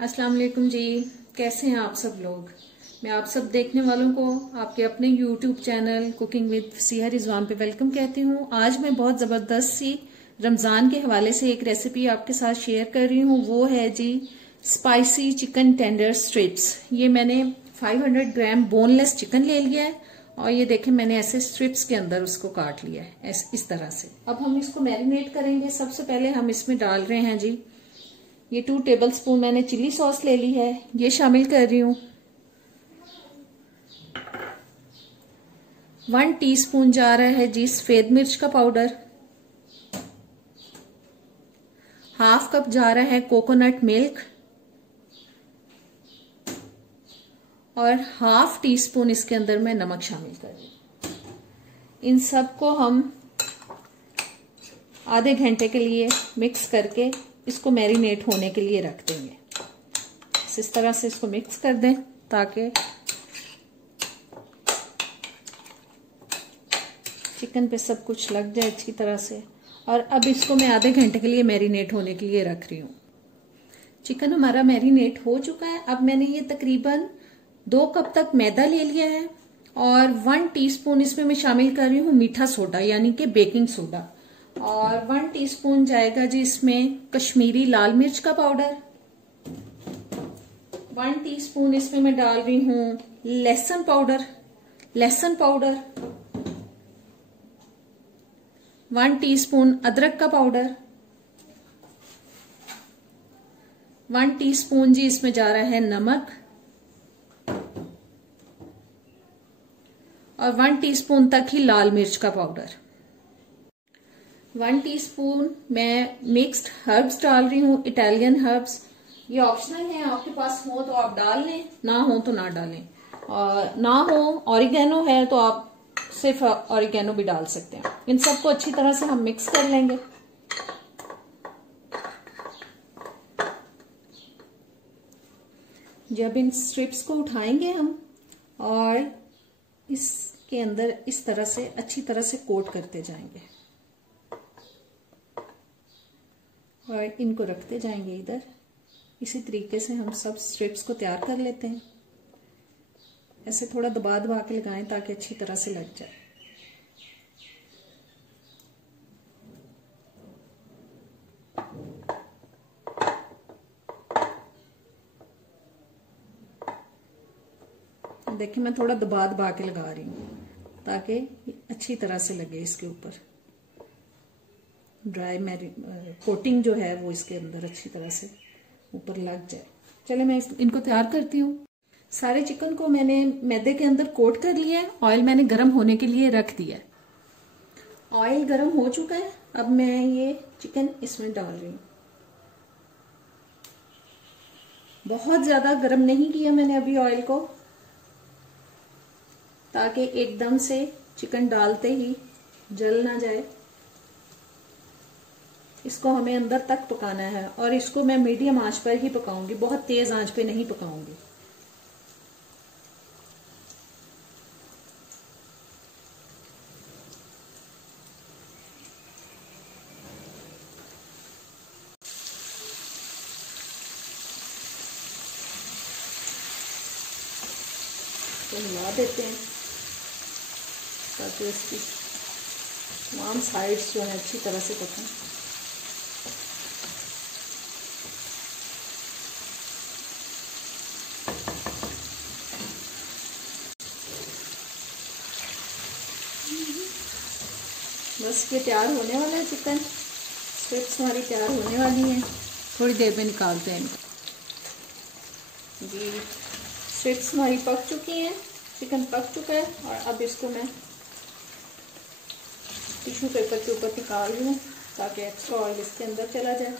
अस्सलाम वालेकुम जी। कैसे हैं आप सब लोग। मैं आप सब देखने वालों को आपके अपने YouTube channel cooking with Fasiha Rizwan पे वेलकम कहती हूँ। आज मैं बहुत जबरदस्त सी रमजान के हवाले से एक रेसिपी आपके साथ शेयर कर रही हूँ। वो है जी स्पाइसी चिकन टेंडर स्ट्रिप्स। ये मैंने 500 ग्राम बोनलेस चिकन ले लिया है और ये देखें मैंने ऐसे स्ट्रिप्स के अंदर उसको काट लिया है इस तरह से। अब हम इसको मैरिनेट करेंगे। सबसे पहले हम इसमें डाल रहे हैं जी ये 2 टेबलस्पून मैंने चिली सॉस ले ली है, ये शामिल कर रही हूँ। 1 टीस्पून जा रहा है जी सफेद मिर्च का पाउडर। हाफ कप जा रहा है कोकोनट मिल्क और हाफ टीस्पून इसके अंदर मैं नमक शामिल कर रही हूँ। इन सबको हम आधे घंटे के लिए मिक्स करके इसको मैरिनेट होने के लिए रख देंगे। इस तरह से इसको मिक्स कर दें ताकि चिकन पे सब कुछ लग जाए अच्छी तरह से। और अब इसको मैं आधे घंटे के लिए मैरिनेट होने के लिए रख रही हूँ। चिकन हमारा मैरिनेट हो चुका है। अब मैंने ये तकरीबन 2 कप तक मैदा ले लिया है और 1 टीस्पून इसमें मैं शामिल कर रही हूँ मीठा सोडा यानी कि बेकिंग सोडा। और 1 टीस्पून जाएगा जी इसमें कश्मीरी लाल मिर्च का पाउडर। 1 टीस्पून इसमें मैं डाल रही हूँ लहसुन पाउडर। 1 टीस्पून अदरक का पाउडर। 1 टीस्पून जी इसमें जा रहा है नमक और 1 टीस्पून तक ही लाल मिर्च का पाउडर। 1 टीस्पून मैं मिक्स्ड हर्ब्स डाल रही हूँ, इटालियन हर्ब्स। ये ऑप्शनल है, आपके पास हो तो आप डाल लें, ना हो तो ना डालें। और ना हो ऑरिगेनो है तो आप सिर्फ ऑरिगेनो भी डाल सकते हैं। इन सबको अच्छी तरह से हम मिक्स कर लेंगे। जब इन स्ट्रिप्स को उठाएंगे हम और इसके अंदर इस तरह से अच्छी तरह से कोट करते जाएंगे और इनको रखते जाएंगे इधर। इसी तरीके से हम सब स्ट्रिप्स को तैयार कर लेते हैं। ऐसे थोड़ा दबा दबा के लगाएं ताकि अच्छी तरह से लग जाए। देखिए मैं थोड़ा दबा दबा के लगा रही हूँ ताकि अच्छी तरह से लगे इसके ऊपर। ड्राई कोटिंग जो है वो इसके अंदर अच्छी तरह से ऊपर लग जाए। चले मैं इनको तैयार करती हूँ। सारे चिकन को मैंने मैदे के अंदर कोट कर लिया है। ऑयल मैंने गर्म होने के लिए रख दिया है। ऑयल गर्म हो चुका है। अब मैं ये चिकन इसमें डाल रही हूँ। बहुत ज्यादा गर्म नहीं किया मैंने अभी ऑयल को, ताकि एकदम से चिकन डालते ही जल ना जाए। इसको हमें अंदर तक पकाना है और इसको मैं मीडियम आंच पर ही पकाऊंगी, बहुत तेज आंच पे नहीं पकाऊंगी। तो हिला देते हैं ताकि इसकी तमाम साइड्स जो है अच्छी तरह से पकें। बस ये तैयार होने वाला है। चिकन स्ट्रिप्स हमारी तैयार होने वाली हैं। थोड़ी देर में निकालते हैं इनको। जी स्ट्रिप्स हमारी पक चुकी हैं, चिकन पक चुका है। और अब इसको मैं टिश्यू पेपर के ऊपर निकाल रही हूँ ताकि एक्स्ट्रा ऑयल इसके अंदर चला जाए।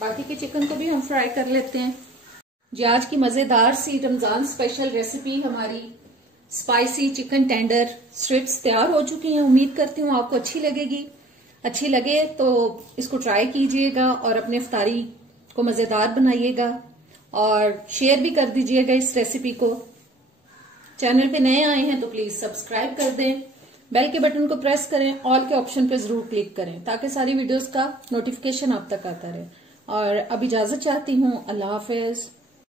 बाकी के चिकन को भी हम फ्राई कर लेते हैं। जी आज की मजेदार सी रमजान स्पेशल रेसिपी हमारी स्पाइसी चिकन टेंडर स्ट्रिप्स तैयार हो चुकी हैं। उम्मीद करती हूँ आपको अच्छी लगेगी। अच्छी लगे तो इसको ट्राई कीजिएगा और अपने इफ्तारी को मजेदार बनाइएगा और शेयर भी कर दीजिएगा इस रेसिपी को। चैनल पे नए आए हैं तो प्लीज सब्सक्राइब कर दें, बेल के बटन को प्रेस करें, ऑल के ऑप्शन पे जरूर क्लिक करें ताकि सारी वीडियोस का नोटिफिकेशन आप तक आता रहे। और अब इजाजत चाहती हूँ। अल्लाह हाफिज।